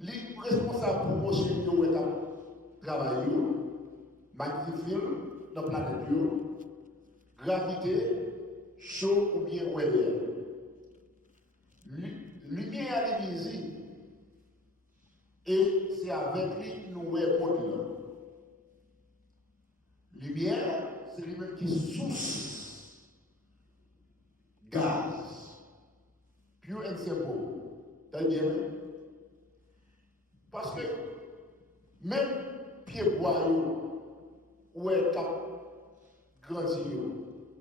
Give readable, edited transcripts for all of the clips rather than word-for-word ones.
Les responsables pour prochain yo est travail magnifique dans la planète gravité chaud ou bien weather lumière invisible et c'est avec lui nous monde lumière c'est lui-même qui source gaz pure and simple c'est-à-dire parce que même pied bois ou est cap grandir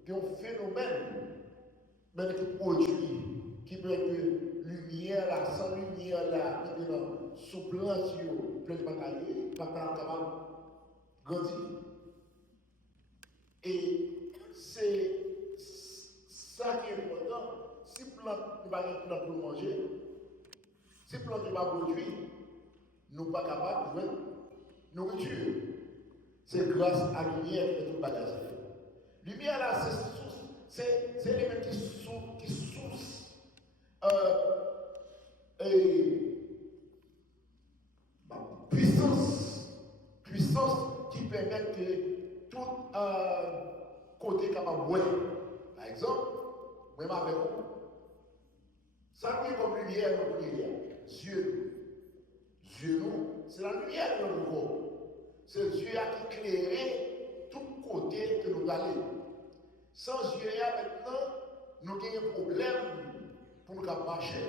qui ont phénomène même qui produit qui peut être lumière là sans lumière là maintenant sous planche plein de batailles pas capable grandir et c'est ça qui est important si plante n'est pas plante pour manger si plante n'est pas produit nous ne sommes pas capables de trouver nourriture. C'est grâce à la lumière que tout le bagage. La lumière là, c'est les mêmes qui source puissance qui permet que tout côté capable de voir. Par exemple, même avec vous, ça qui est comme lumière, notre lumière, Dieu. Dieu, c'est la lumière de notre corps. C'est Dieu qui éclaire tout côté que nous allons. Sans Dieu, maintenant, nous avons un problème pour nous marcher.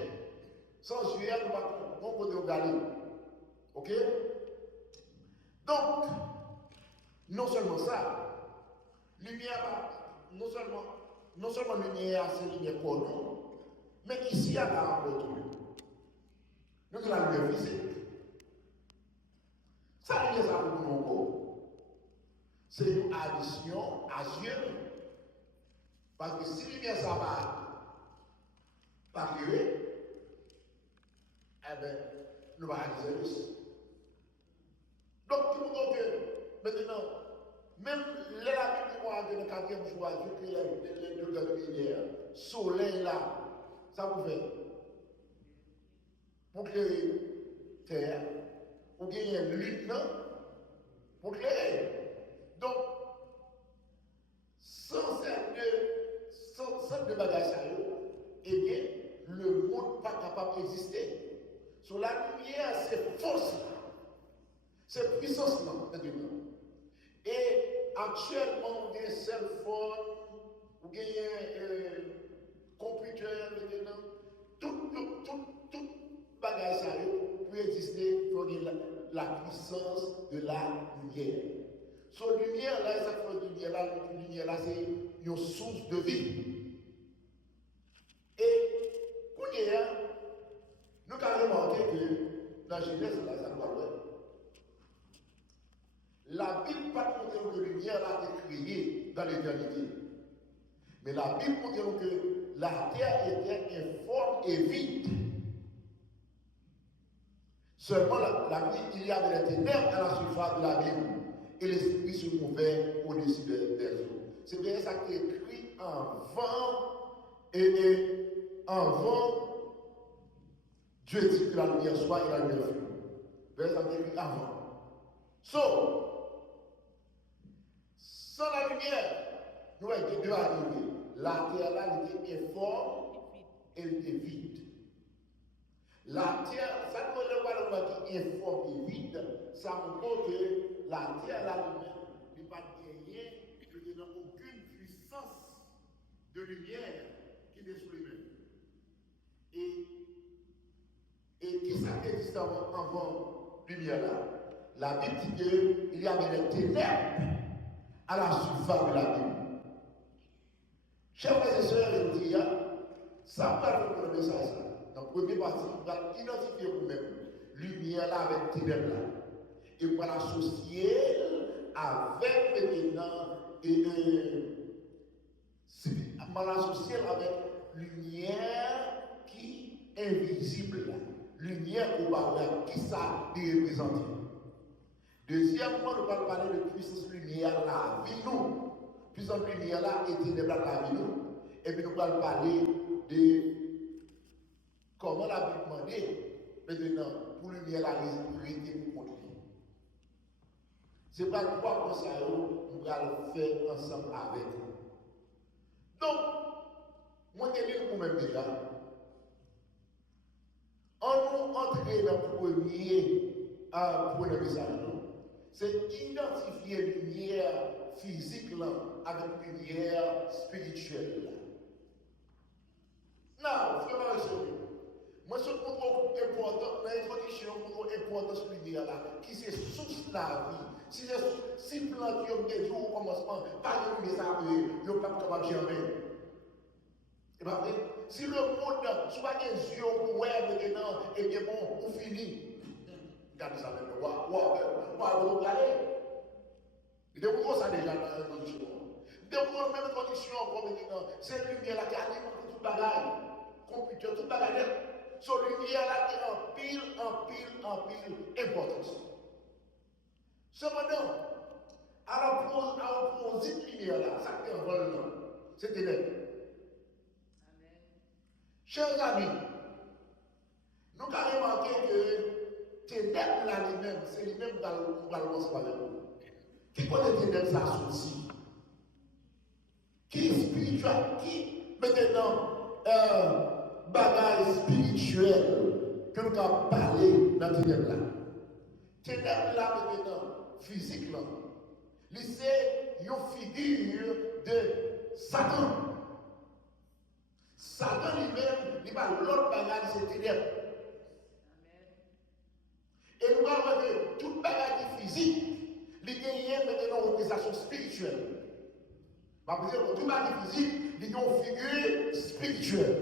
Sans Dieu, nous n'avons pas côté nous aller. Ok? Donc, non seulement ça, lumière, non seulement lumière, c'est lumière pour nous, mais ici, il y a la retour. Nous avons la lumière physique. Ça veut dire ça pour nous encore. C'est une addition à Dieu. Parce que si lumière ça va pas créer, eh bien, nous allons additionner aussi. Donc, tout le monde que maintenant, même la Bible dit que le quatrième jour, Dieu crée les deux grandes lumières, soleil là, ça vous fait. Pour créer terre, pour gagner une lune, pour créer. Donc, sans cette de bagages, eh bien, le monde n'est pas capable d'exister. Sur la lumière, c'est force, c'est puissance maintenant. Et actuellement, on a un cell phone, on a un computer maintenant, tout bagage peut exister, il faut la puissance de la lumière. Sur la lumière, là, ça fait la lumière, là, c'est une source de vie. Et, nous avons remarqué que dans Genèse, là, ça nous parle. La Bible pas montre que la lumière a été créée dans l'éternité. Mais la Bible montre que la terre était informe et vide. Seulement, il y avait des ténèbres à la surface de la Bible et l'esprit se mouvait au-dessus des eaux. C'est bien ça qui est écrit avant Dieu dit que la lumière soit et la lumière fut. C'est ça qui est écrit avant. Sans la lumière, nous avons deux arrivés. La terre là était informe et elle était vide. La terre, ça ne veut pas dire informe et vide, ça montre que la terre là n'est pas gagné, il n'y a aucune puissance de lumière qui est sur lui-même. Et qui s'existe avant lumière là? La Bible dit qu'il y avait des ténèbres à la surface de la Bible. Chers frères et sœurs, je vous dis, ça va faire le message. Dans la première partie, vous allez identifier vous-même lumière là avec ténèbres là. Et vous allez l'associer avec maintenant l'associer avec lumière qui est invisible là. Lumière qui ça représente. Deuxièmement, nous allons parler de puissance lumière là, vie nous. Puissance lumière là et ténèbres là, la vie nous. Et puis nous allons parler de comment la Bible demandait, maintenant, pour lumière la réalité pour contre lui. C'est pas trois comme ça, on va le faire ensemble avec vous. Donc, moi, je dis pour même déjà, on nous entre dans le premier message, c'est identifier lumière physique là, avec lumière spirituelle. Non, vraiment, moi, ce qui est important, l'introduction, important de lumière là, qui c'est source de la vie. Si plan qui ont dit au commencement, pas de lumière, ils ne sont pas capables de jamais. Et bien, si le monde, soit des yeux pour voir maintenant, et bien bon, on finit. Regardez ça maintenant. Waouh, regardez. Il y a beaucoup ça déjà dans l'introduction. Il y a beaucoup même introduction comme maintenant. C'est lumière là qui anime tout le bagage. Computer, tout le bagage. C'est lumière là qui est en pile importance. Cependant, à l'opposé de lumière là, ça qui est en vol là, c'est ténèbres. Chers amis, nous avons remarqué que ténèbres là lui-même, c'est lui-même qui va le lancer avec nous. Qui connaît ténèbres ça aussi? Qui est spirituel? Qui maintenant bagage spirituel que nous avons parlé dans ténèbres là? Ténèbres là maintenant, physique là, c'est une figure de Satan. Satan lui-même, il va l'autre bagage, c'est ténèbres. Et nous avons que tout bagage physique, il y a maintenant une organisation spirituelle. Tout bagage physique, il y a une figure spirituelle.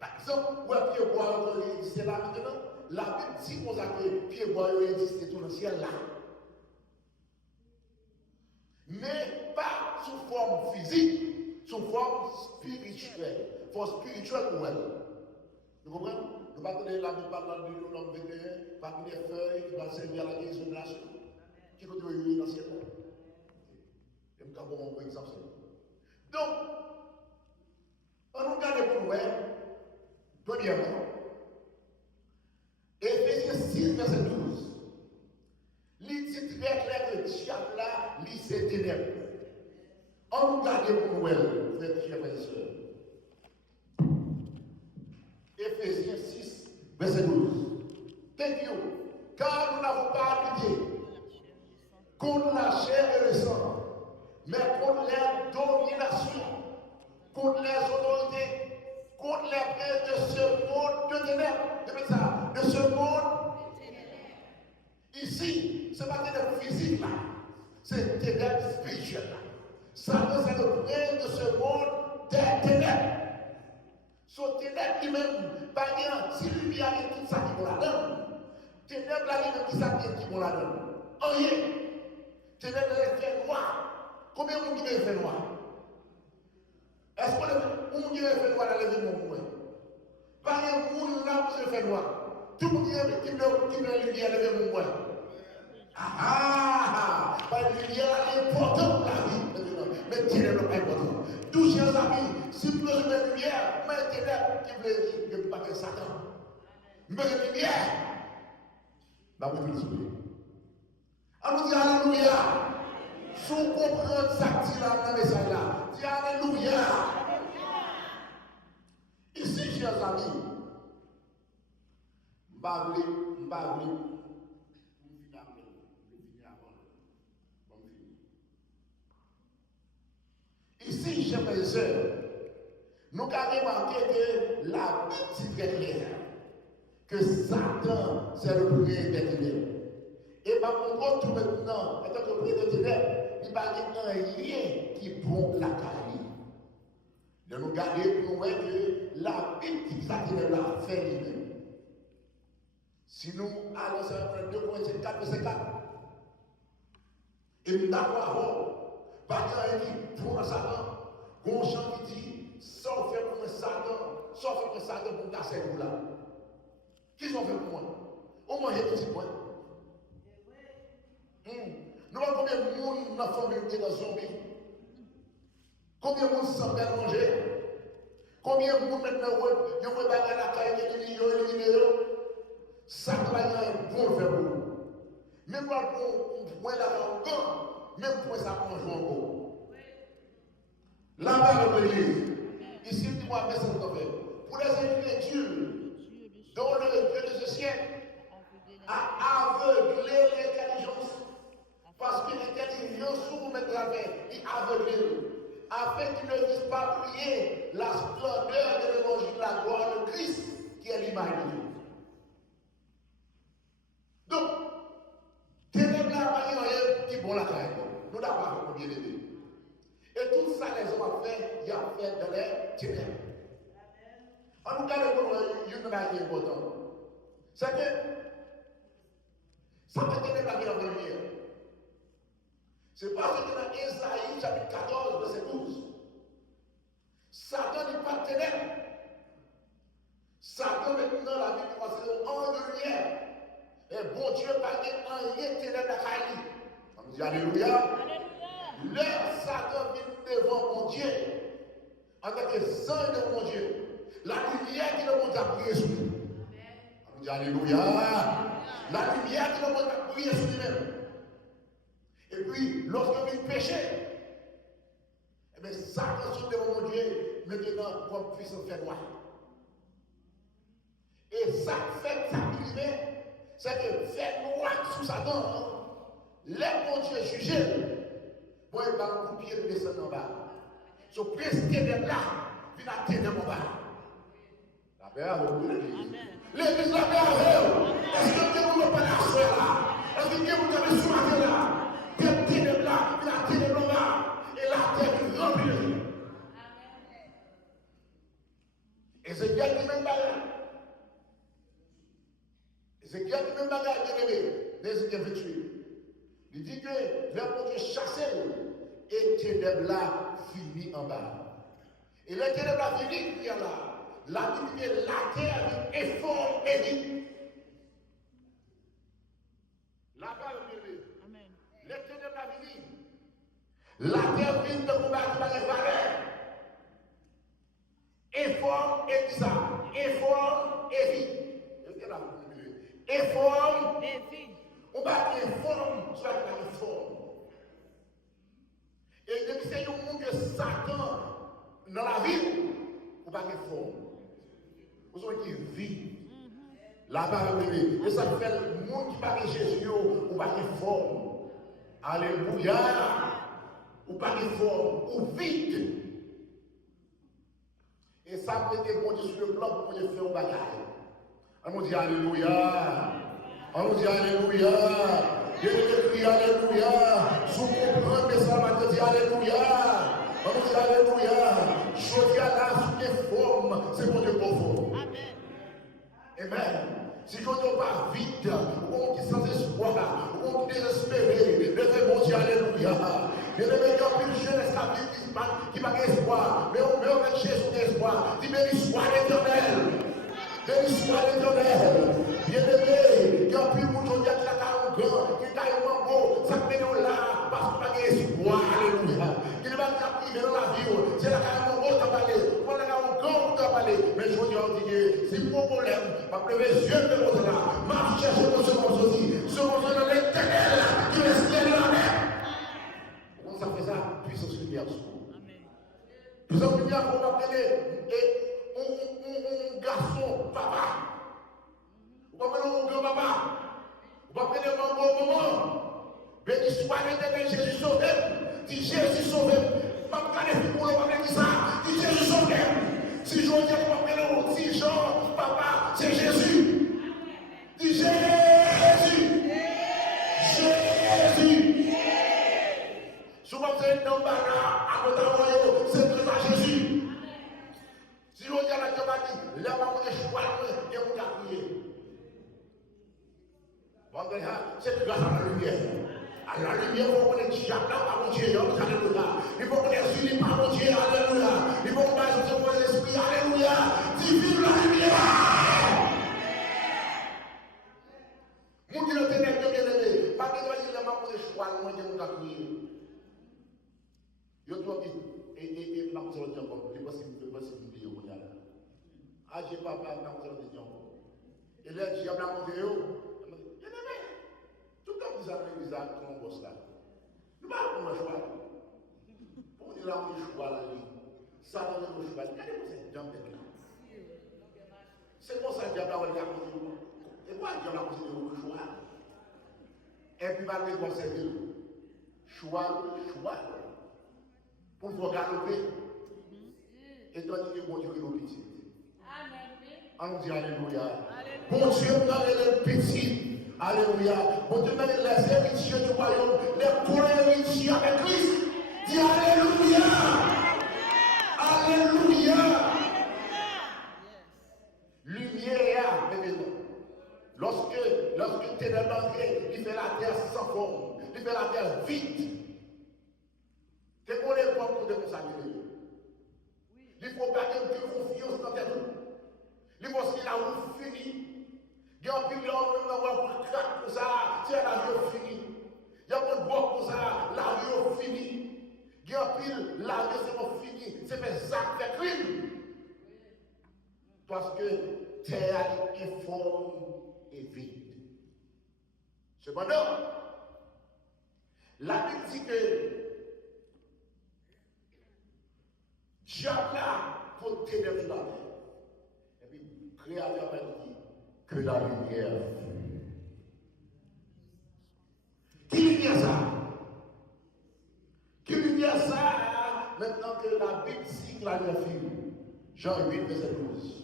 Par exemple, où est pied bois existe là maintenant? La Bible dit qu'on a que pied bois existe tout dans le ciel là. Mais pas sous forme physique. Sous forme spirituelle. Forme spirituelle pour elle. Vous comprenez? Nous ne pouvons pas la Bible parlant de l'homme 21, parmi les feuilles qui va servir à la guérison de la chair. Qui continue dans ce ciel? Et nous avons un exemple. Donc, on nous regarde pour nous, premièrement, Éphésiens 6, verset 12. Il dit très clair que le diable là, il c'est ténèbres. On nous garde pour nous, frères et sœurs. Éphésiens 6, verset 12. Thank you. Car nous n'avons pas lutté contre la chair et le sang, mais contre les dominations, contre les autorités, contre les princes de ce monde de ténèbres. De ce monde. Ici, ce n'est pas ténèbres physiques là, c'est ténèbres spirituelles là. Satan, c'est le prince de ce monde des ténèbres. Son ténèbres lui-même, par exemple, si lui a dit tout ça qui vont là-dedans, ténèbres là lui-même qui s'appelle qui vont là-dedans. Rien. Ténèbres là fait noir. Combien de monde qui fait noir? Est-ce qu'on qui fait noir dans l'événement pour moi? Par exemple, là où je fais noir. Tout le monde qui veut lumière lever mon moi. La lumière est importante pour la vie. Mais ténèbres n'est pas important. Tous chers amis, si vous voulez une lumière, mais ténèbres qui veut pas faire Satan. Mais la lumière, vous pouvez le soulever. Alors dis Alléluia. Si vous comprenez ça qui dans le message là, dis Alléluia. Ici, chers amis, ici, chers et sœurs, nous avons remarqué que la Bible est claire, que Satan, c'est le premier des ténèbres. Et par contre, tout maintenant, en tant que premier des ténèbres, il n'y a pas rien qui bombe la carrière. De nous garder pour nous voir que la Bible qui s'attire là fait lui-même. Si nous allons sur 2 Corinthiens 4, verset 4, et nous d'abord, pas qu'il dit pour Satan, Gonchon qui dit, sans faire pour Satan, sans faire pour Satan pour casser vous là. Qui sont fait pour moi? Au moins, il y a petit point. Nous avons combien de monde dans la famille qui est dans zombie? Combien de monde s'en fait manger? Combien de monde maintenant, ils ont bagarre la caille, ils ont éliminé, ça va y avoir un bon faire pour vous. Même pour point là, même pour ça, on joue encore. Là-bas, dans l'église, ici, dis-moi, mais ça vous fait. Pour les Écritures, dont le Dieu de ce ciel a aveuglé l'intelligence, parce que l'intelligence, sous vous mettre la main, il aveugle, afin qu'ils ne puissent pas prier la splendeur de l'évangile de la gloire de Christ, qui est l'image de Dieu. Donc, ténèbres là, il y a rien qui est bon la carrière. Nous n'avons pas bien aidé. Et tout ça, les hommes ont fait, ils ont fait dans les ténèbres. En tout cas, il y a une chose qui est importante. C'est que ça fait ténèbres là qui est en lumière. C'est parce que dans Ésaïe, chapitre 14, verset 12, Satan n'est pas ténèbres. Satan, maintenant, la Bible dit c'est en lumière. Et bon Dieu, pas de rien ténèbres à Kali. On dit Alléluia. L'heure Satan vient devant mon Dieu, en tant que sang de mon Dieu, la lumière qui le monde a prié sur lui. On dit Alléluia. La lumière qui le monde a prié sur lui-même. Et puis, lorsque vient le péché, eh bien, Satan sur devant mon Dieu, maintenant, comme puissance fait droit. Et ça fait ça privé, c'est que fait droit sous Satan, les mon Dieu jugé. Moi, il va me couper de descendre en bas. Ce prince ténèbres là, il va ténèbres en bas. La paix avec vous, l'église. L'église, la paix avec vous. Est-ce que Dieu ne peut pas lâcher là? Est-ce que Dieu ne peut pas soigner là? Des ténèbres là, il va ténèbres en bas. Et la terre est remplie. Ézéchiel dit même bagarre. Ézéchiel dit même bagarre, bien aimé. Ézéchiel 28. Il dit que le bon Dieu chassé et ténèbres là finit en bas. Et les ténèbres là finit, il y a là. La Bible dit que la terre est fort et vite. Là-bas, amen. Les ténèbres là finit. La terre vite de combattre par les valeurs. Effort et tout ça. Effort et vite. Effort et vite. On va être forme, soit la forme. Et depuis c'est un monde que Satan, dans la vie, on va être forme. Vous avez qui vit. Là-bas, et ça fait le monde qui va être Jésus, on va être forme. Alléluia. On va être forme, ou vite. Et ça peut être bon sur le plan pour faire un bagage. On dit Alléluia. On dit Alléluia. Dieu te crie Alléluia. Sous comprendre que ça va te dire Alléluia. On dit Alléluia. Je dis à la forme, c'est mon Dieu conforme. Amen. Si je ne pas vite, on qui sans espoir, on qui désespéré, le bon Dieu Alléluia. Et le meilleur plus jeunesse qui va espoir, mais on meurt avec Jésus d'espoir. Dis béni soit l'Éternel. Béni soit l'Éternel. Bien-aimé, il y a plus de monde qui a un grand, qui a un beau, ça met nous là, parce qu'on a espoir. Alléluia. Il va priver dans la vie, c'est la carrière beau de parler, on a un grand de parler. Mais je vous dis, si mon problème, ma première yeux de l'autre là, ma cherche pour ce qu'on se dit, ce qu'on se dit, l'éternel, qui reste là même. Comment ça fait ça? Puissance lumière. Puissance lumière, on va appeler un garçon, papa. On va appeler un grand papa. On va appeler un bon maman. Béni soit l'éternel Jésus sauvé. Dis Jésus sauvé. Pas de caler pour le papa qui ça. Dis Jésus sauvé. Si je dis qu'on va appeler un petit Jean, papa, c'est Jésus. Dis Jésus. Jésus. Souvent c'est un homme à votre c'est de Jésus. Si on dit à la campagne, là, on va choix, et on va prier. C'est grâce à la lumière. À la lumière, il faut qu'on ait diable par mon Dieu, alléluia. Il faut qu'on ait suivi par mon Dieu, alléluia. Il faut qu'on ait suivi par l'esprit, alléluia. Dis vive la lumière. Mon Dieu, le ténèbre, bien aimé. Pas besoin de dire, là, on va choix, on va prier. Je dois dire, et la personne dit encore. possibilité au diable. Ah, j'ai pas parlé dans le temps. Et là, j'ai appelé mon Dieu. Il y en a tout le temps, vous avez les actes comme on bosse là. Nous ne pouvons pas choix. Pour dire là, on est choix là, ça donne le choix. Regardez-vous cette jambe là. C'est pour ça que j'ai appelé et moi, j'ai appelé le choix. Et puis, va le conseiller. Choix. Pour vous galoper. Et donner que bon Dieu est nos petits. On dit Alléluia. Bon Dieu dans les petits. Alléluia. Bon Dieu dans les héritiers du royaume. Les co-héritiers avec Christ. Dis Alléluia. Alléluia. Lumière, maintenant. Lorsque tu es dans l'entrée, il fait la terre sans forme. Il fait la terre vide. Tu connais pas pour te consacrer. Il faut garder une confiance dans tes roues. Il faut qu'il a roue fini. Il y a un peu de l'homme pour craquer pour ça, c'est la vie finie. Il y a un peu de bois pour ça, la vie finie. Il y a un peu la vie finie. C'est fait ça, fait crime. Parce que terre informe et vide. Cependant, la Bible dit que diable a côté de la terre. Et puis, créateur a dit que la lumière. Qui lumière ça? Qui lumière ça? Maintenant que la Bible dit que la lumière fille. Jean 8, verset 12.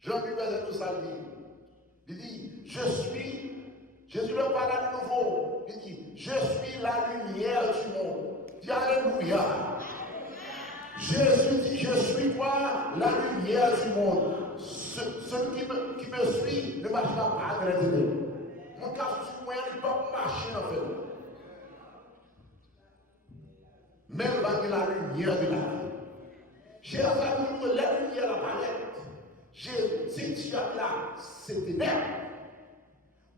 Jean 8, verset 12, ça dit. Il dit, Jésus le parle à nouveau. Il dit, je suis la lumière du monde. Dis Alléluia. Jésus dit, je suis quoi? La lumière du monde. Celui qui me suit ne marchera pas dans les ténèbres. Mon cas, je suis moyen, il ne peut pas marcher en fait. Même avec la lumière de la vie. Chers amis, la lumière apparaît. C'est Dieu là, c'est ténèbres.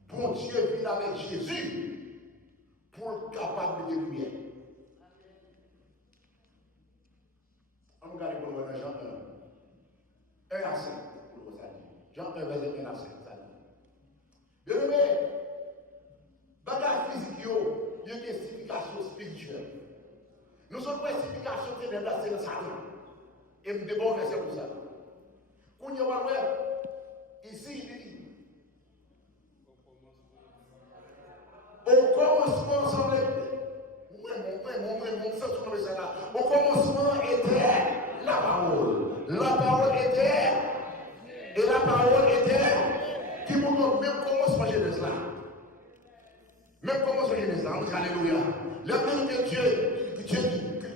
Bon Dieu vient avec Jésus pour être capable de lumière. On regarde pour le Jean 1. 1 à 5, pour ça dit. Jean 1, verset 1 à 5, ça dit. Bien aimé, bagage physique, il y a une signification spirituelle. Nous sommes une signification qui est dans le Satan. Et nous devons rester pour ça. Quand il y a ici, il dit. Au commencement, au commencement était la parole. La parole était, et la parole était, qui vous donne même commencement Genèse là. Même commencement Genèse là, on dit Alléluia. Le même que Dieu dit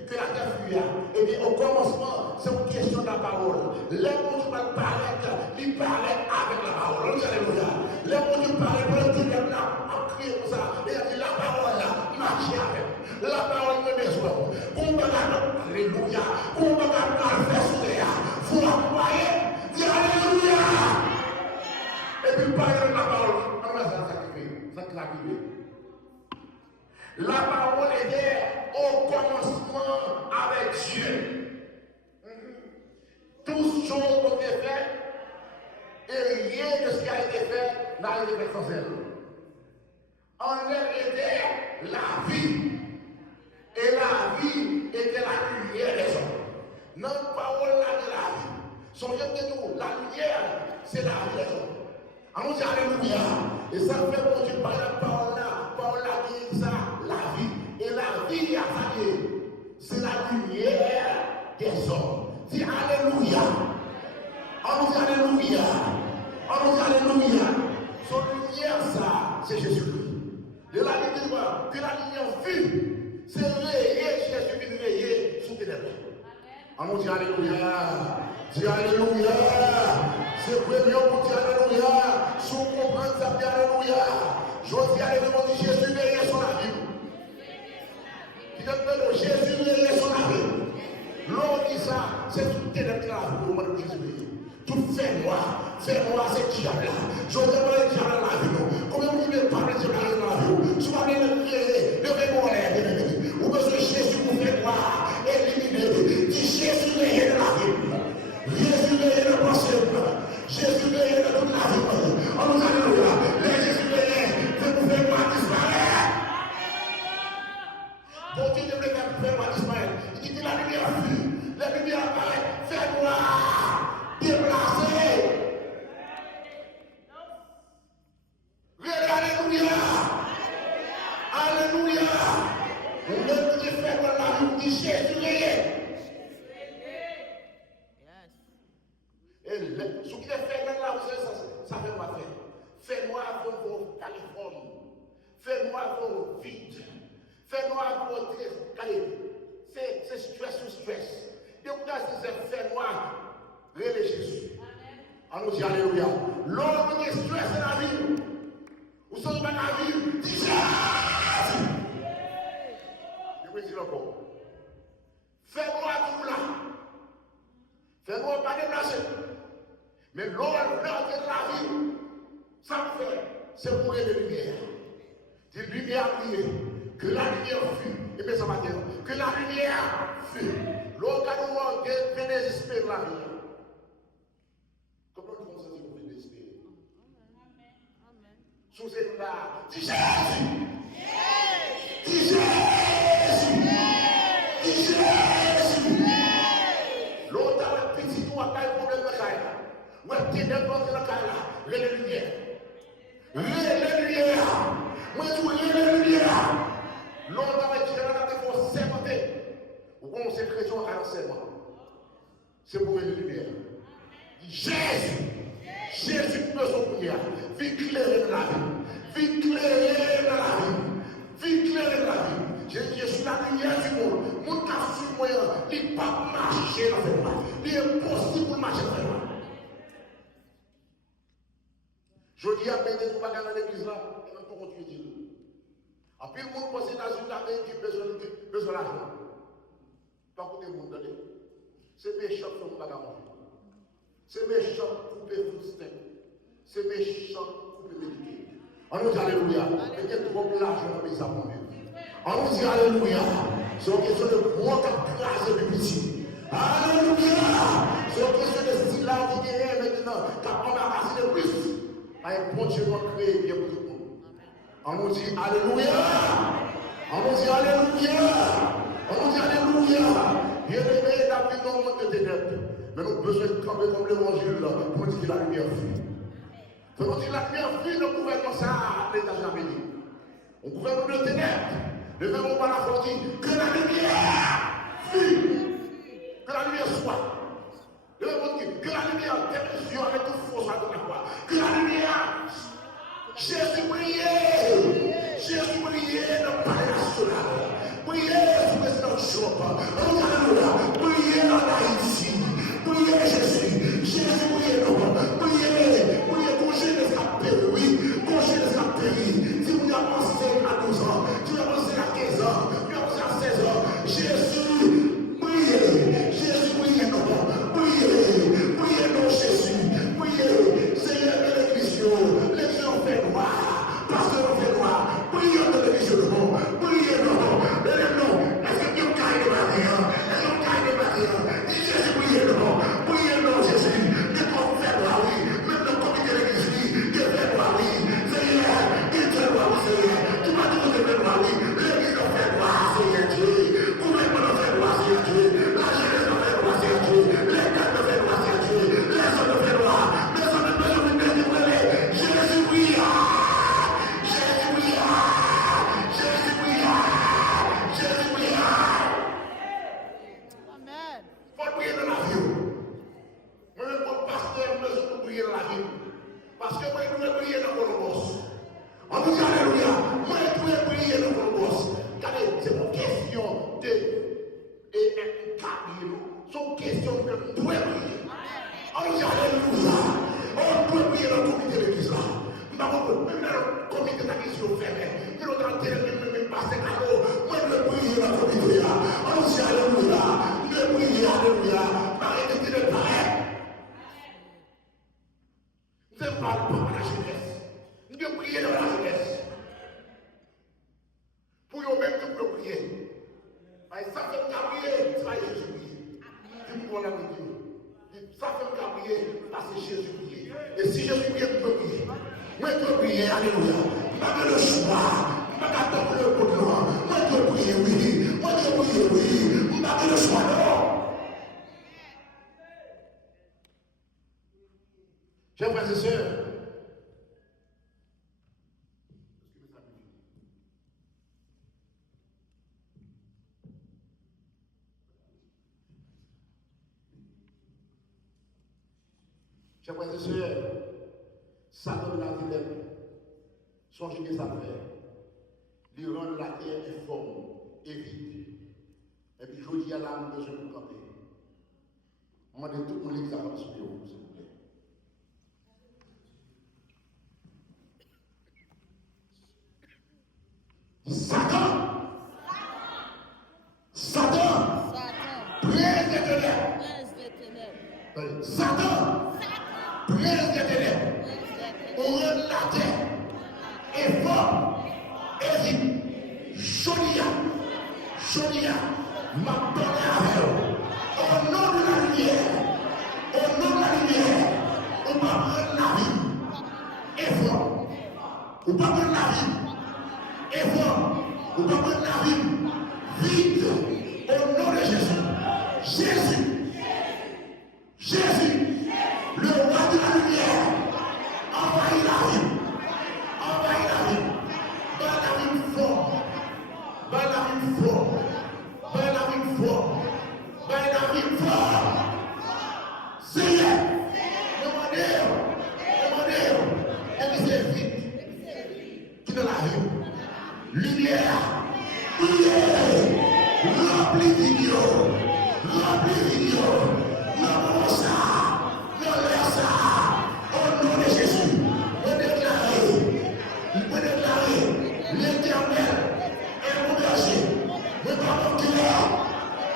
que la terre fut là. Et bien au commencement, c'est une question de la parole. Les mots va paraître, il paraît avec la parole. On dit Alléluia. Les mots paraît pour le ténèbre là. Comme ça, et il a dit la parole là, marchez avec. La parole me besoin. Pour me garder, alléluia. Pour me garder, faire vous croyez, dis alléluia. Et puis parlez de la parole. On va sacrifier. La parole était au commencement avec Dieu. Toutes choses ont été faites et rien de ce qui a été fait n'a été fait sans elle. En elle était la vie. Et la vie était la lumière des hommes. Notre parole là de la vie. Songez de nous, la lumière, c'est la vie des hommes. On dit alléluia. Et ça fait pour Dieu par la parole là qui est ça, la vie. Et la vie, c'est la lumière des hommes. Dis alléluia. On dit alléluia. On dit alléluia. Son lumière, ça, c'est Jésus-Christ. De la lumière, que la lumière vue, c'est réveiller Jésus qui réveiller sous tes lèvres. On dit alléluia. Dis alléluia. C'est premier pour dire alléluia. Si vous comprenez ça, dis alléluia. Je dis alléluia, dit Jésus réveiller son avis. Jésus réveiller son avis. L'on dit ça, c'est tout tes lèvres là pour le moment de Jésus. Tout fais-moi, c'est diable. Je demande le diable dans la vie. Combien vous voulez parler de diable dans la vie? Tu vas bien le créer, levez-moi l'air, Jésus est dans toute la vie. Alléluia. Les Jésus est, vous pouvez pas disparaître. Bon Dieu ne pouvait pas disparaître. Il dit que la lumière fuit. La lumière apparaît. Fait noir. Déplacé. Alléluia. Alléluia. Le qui fait dans la vie dit Jésus est. Et ce qui est fait dans la vie, ça fait quoi faire? Fais-moi pour Californie. Fais-moi pour vide. Fais-moi pour c'est stress ou stress. Donc là, c'est fais-moi relais Jésus. On nous dit Alléluia. L'homme qui est stress dans la vie. Vous savez dans la vie, dis Jésus. Je vais dire encore. Fais-moi tout là. Fais-moi pas déplacer. Mais l'homme de la vie, ça me fait, c'est pour les lumières. Dis lumière brille. Que la lumière fût. Et bien ça va dire. Que la lumière fût. L'autre a nous fait désespérer la vie. Comment nous pensons que vous pouvez désespérer? Sous cette là, dis Jésus! Dis Jésus! Dis Jésus! L'autre a un petit tour à pas de problème de caille. Ou un petit n'importe la caille là. Les lumières. Les lumières. Moi, je vois les lumières. L'autre a dit que pour s'aimer. Ou qu'on s'est chrétien à l'enseignement. C'est pour les lumières. Jésus! Jésus peut s'ouvrir. Vie claire dans la vie. Vie claire dans la vie. Vie claire dans la vie. Je suis la lumière du monde. Mon cas sur moi, il ne peut pas marcher avec moi. Il est impossible de marcher avec moi. Je dis à peine que vous allez dans l'église là, et même pour continuer de dire. En plus, le monde pense que dans une année qui a besoin d'argent. Pas pour des monde donné. C'est méchant pour nous pas manger. C'est méchant pour couper tout steak. C'est méchant pour couper méditer. On nous dit Alléluia. Il y a trop l'argent dans les amants. On nous dit Alléluia. C'est une question de gros classe de petit. Alléluia. C'est une question de style là qui est maintenant. Quand on a passé le plus. Un bon Dieu va créer bien pour tout le monde. On nous dit Alléluia. On nous dit Alléluia. On nous dit Alléluia. Bien aimé, David dans le monde de ténèbres. Mais nous avons besoin de camper comme l'évangile pour dire que la lumière fuit. Pour nous dire que la lumière fuit, nous pouvons comme ça, l'état jamais dit. On pouvait nous de ténèbres. Le même mot par la foi dit que la lumière fuit. Que la lumière soit. Le même mot dit que la lumière démission avec toute force à la foi. Que la lumière. Jésus brillait. Jésus brillait dans le palais national. Brillait sur le président Trump. Alléluia. Brillait dans Haïti. Priez Jésus, Jésus priez nous, priez pour jeunesse à périr, oui, pour jeunesse à périr. Si vous avancez à 12 ans, si vous avancez à 15 ans, si vous avancez à 16 ans, Jésus, priez nous, priez nous Jésus, priez, Seigneur de l'église, l'église en fait noir, pasteur en fait noir, priez de l'église de monde, priez nous, est-ce que Dieu caille de Maria, est-ce que caille de Maria, Jésus priez nous. Jésus, que ton fait droit, oui, même le comité de l'église, que fait droit, oui, Seigneur, il fait droit, oui, Seigneur, tu m'as dit que tu fais droit, oui, l'église en fait droit, Seigneur Dieu, gouvernement en fait droit, Seigneur Dieu, la jeunesse en fait droit, Seigneur Dieu, l'État en fait droit, Seigneur Dieu, les hommes en fait droit, les hommes en fait droit, Jésus brilla, Jésus brilla, Jésus brilla, Jésus brilla. Amen. Faut prier dans la vie. Moi-même, comme pasteur, je veux prier dans la vie. Parce que moi, je veux prier dans mon boss. On nous dit Alléluia. Moi, je veux prier dans mon boss. Regardez, c'est une question de carrière. C'est une question que nous devons prier. On nous dit Alléluia. On peut prier dans le comité de l'église là. Nous avons même dans le comité de la question fermée. Nous avons tenté de même passer à l'eau. Moi, je veux prier dans le comité là. On nous dit Alléluia. Je veux prier, Alléluia. Arrêtez de parler. Nous ne parlons pas de la jeunesse. Nous devons prier dans la jeunesse. Pour eux-mêmes, nous pouvons prier. Ça fait qu'à prier, ça va Jésus prier. Dis-moi la vie. Ça fait qu'à pas prier parce que Jésus priait. Et si Jésus priait, vous pouvez prier. Moi, je peux prier, alléluia. Pas le choix. Pas d'attendre le coup de l'eau. Moi, je peux prier, oui. Moi, je peux prier, oui. Pas le choix, non. Chers frères et sœurs, chers frères et sœurs, Satan l'a dit, songez bien sa frère. Il rend la terre informe et vide. Et puis, je dis à l'âme de ce pour camper. On demande tout le monde l'examen sur vous, s'il vous plaît. Satan! Satan! Prince des ténèbres! Satan! Prince des ténèbres! On rend la terre informe et vide. Jodia, m'a parlé avec eux. Au nom de la lumière, on va prendre la vie. Effort. On va prendre la vie. Effort. On va prendre la vie. Vite. Au nom de Jésus. Jésus, le roi de la lumière, envahit la vie. Dans la vie forte. Seigneur, demandez-vous, et puis c'est vite, qui dans la rue, lumière, rempli vidéo, non ça, au nom de Jésus, on déclarer l'Éternel est mon berger, ne pas manquer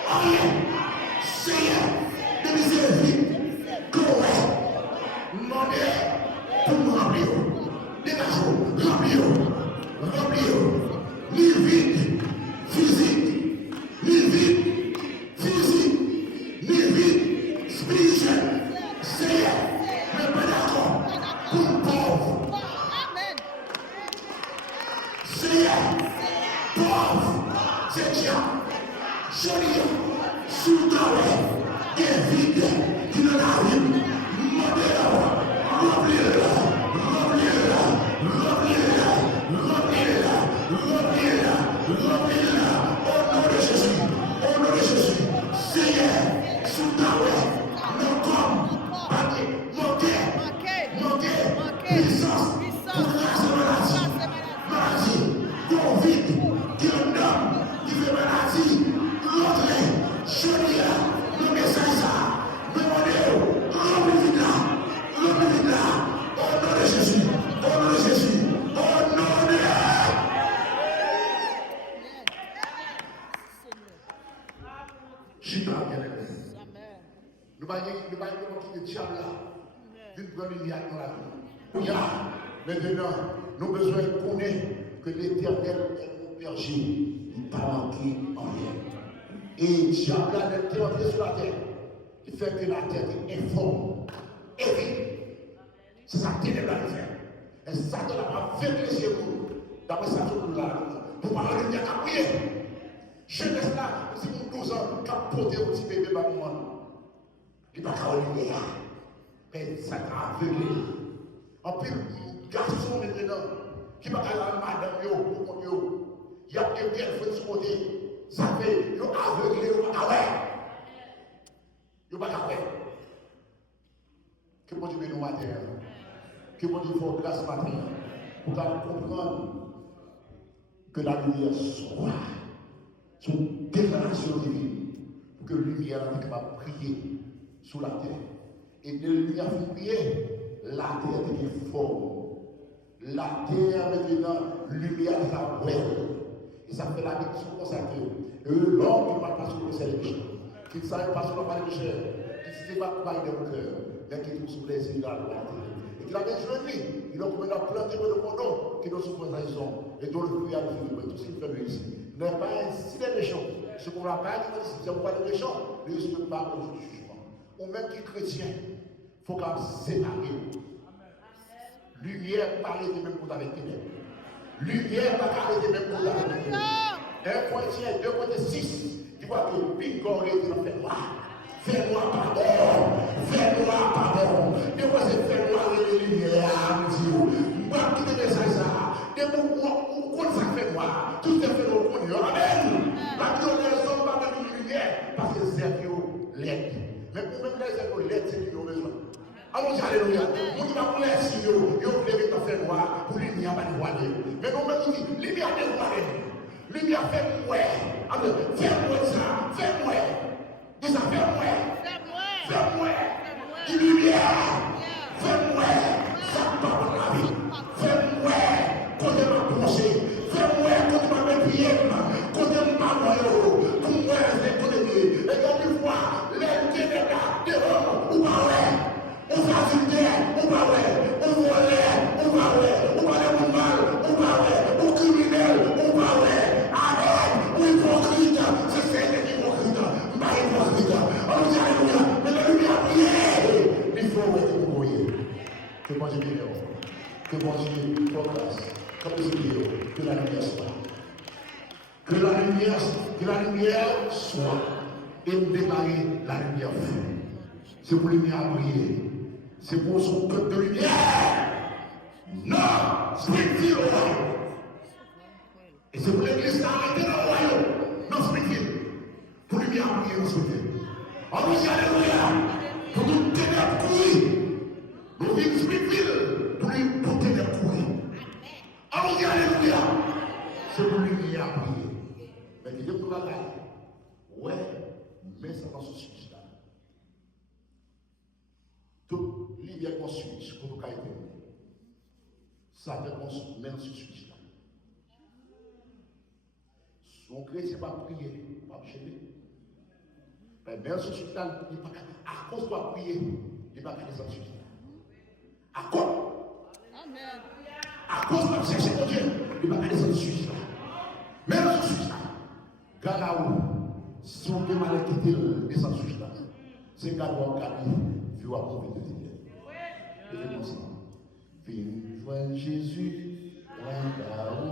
rien, Seigneur, de c'est vite. Demandez pour nous remplir. Dégagez-vous, remplir. Ni vide physique, ni vide spirituel. Seigneur, ne pas d'accord pour pauvre. Seigneur, pauvre, c'est Dieu. Joli, sous ta et vide, qui ne l'a rien. Au nom de Jésus, Seigneur, sous ta nos corps, manquer, puissance, pour grâce maladie, Covid, qui est un homme, qui fait maladie, l'autre, Jolia, le message, demandez-vous, remplis-le là, au nom de Jésus, au nom de Chita, bien aimé. Nous ne pouvons pas quitter le diable là, d'une grande lumière dans la vie. Maintenant, nous avons besoin de connaître que l'Éternel est mon berger, il ne pas manquer en rien. Et le diable là, est entré sur la terre, il fait que la terre est informe, et vide. C'est ça que ténèbre là faire. Et Satan a fait les yeux d'après ça tout là, pour pas le dire qu'à prier. Jeunesse là, si mon 12 ans, quand porter un petit bébé par moi, il va pas le dire. Mais ça t'a aveuglé. En plus, garçon maintenant, qui va aller à madame pour mon yo, il y a des bien fait de côté. Ça fait, il aveuglé, il va pas il va pas que mon Dieu nous matin, que mon Dieu fasse grâce matin, pour comprendre que la lumière soit. C'est une déclaration divine pour que la lumière soit capable de briller sous la terre. Et de la lumière pour briller, la terre devient forme. La terre maintenant, lumière est belle. Et ça fait la vie souvent ça que l'homme qui va pas sur le ciel des pécheurs, qui ne savait pas sur le mal des pécheurs, qui ne sait pas quoi il est au cœur, mais qui trouve sous les yeux dans la terre. Et qui l'a bien joué, il a commencé à planter le monde qui nous souffre raison et dont le fruit a le tout ce qu'il fait ici. N'est pas ainsi des méchants. Ce qu'on n'a pas dit, c'est qu'on pas des méchants, mais ils ne sont pas au jugement. Ou même qui est chrétien, faut qu'on séparer. Lumière parle de même pour avec ténèbres. Lumière parle de même pour avec ténèbres. 1 Corinthiens 2 côté 6. Tu vois que Pingon est dans le fait noir. Fais-moi pardon. Fais-moi pardon. Et moi, c'est fais-moi les lumières. Moi, qui te mets ça. Et moi, ça fait moi. Tout est fait au monde. Amen. La vie, on est ensemble par la lumière. Parce que c'est l'aide. Mais pour même les l'aide, c'est qu'ils ont besoin. Allons-y, alléluia. Vous ne m'avez pas si vous voulez faire noir pour lumière pas voilée. Mais nous même dit, lumière est voilée. Lumière fait moi. Fais-moi ça. Fais-moi. Dis ça, fais-moi. Fais-moi. Lumière. Fais-moi. Ça parle la vie. Fais-moi. Qu'on est ma pensée. Fais-moi. Qu'on est ma prière. Qu'on est ma parole. Pour moi, c'est qu'on est dit. Regardez-moi. Les ténèbres dehors ou pas ouais. On va finir, on va ouais, on va ouais, on va le mal, on va ouais, on criminel, on va ouais, arrête, on est hypocrite, c'est Seigneur qui est hypocrite, pas hypocrite, on dit alléluia, mais la lumière prière, il faut être débrouillé. Que bon Dieu bénisse, que bon Dieu progresse, comme je dis, que la lumière soit. Que la lumière soit, et nous démarrer la lumière. C'est pour lumière prier. C'est pour son peuple de lumière. Non, Springfield au royaume. Et c'est pour l'église d'arrêter le royaume. Non, Springfield. Pour lumière prier dans Springfield. On dit alléluia. Pour tout ténèbres courir. Nous vivons Springfield. Pour ténèbres courir. On dit alléluia. C'est pour lumière prier. Mais il y a pour la taille. Ouais, mais ça va se suivre. Toute lumière qu'on switch pour nous cailler. Ça fait qu'on se met sur switch là. Son chrétien va prier, va gêner. Mais même sur switch là, il pas à cause de prier, il va cailler sur switch là. À cause. Amen. À cause de chercher mon Dieu, il va cailler sur switch là. Même sur switch là. Garaou, si on peut mal quitter le switch là, c'est Garaou qui a vu à mon vie de Dieu. Et comme ça, vive Jésus, là où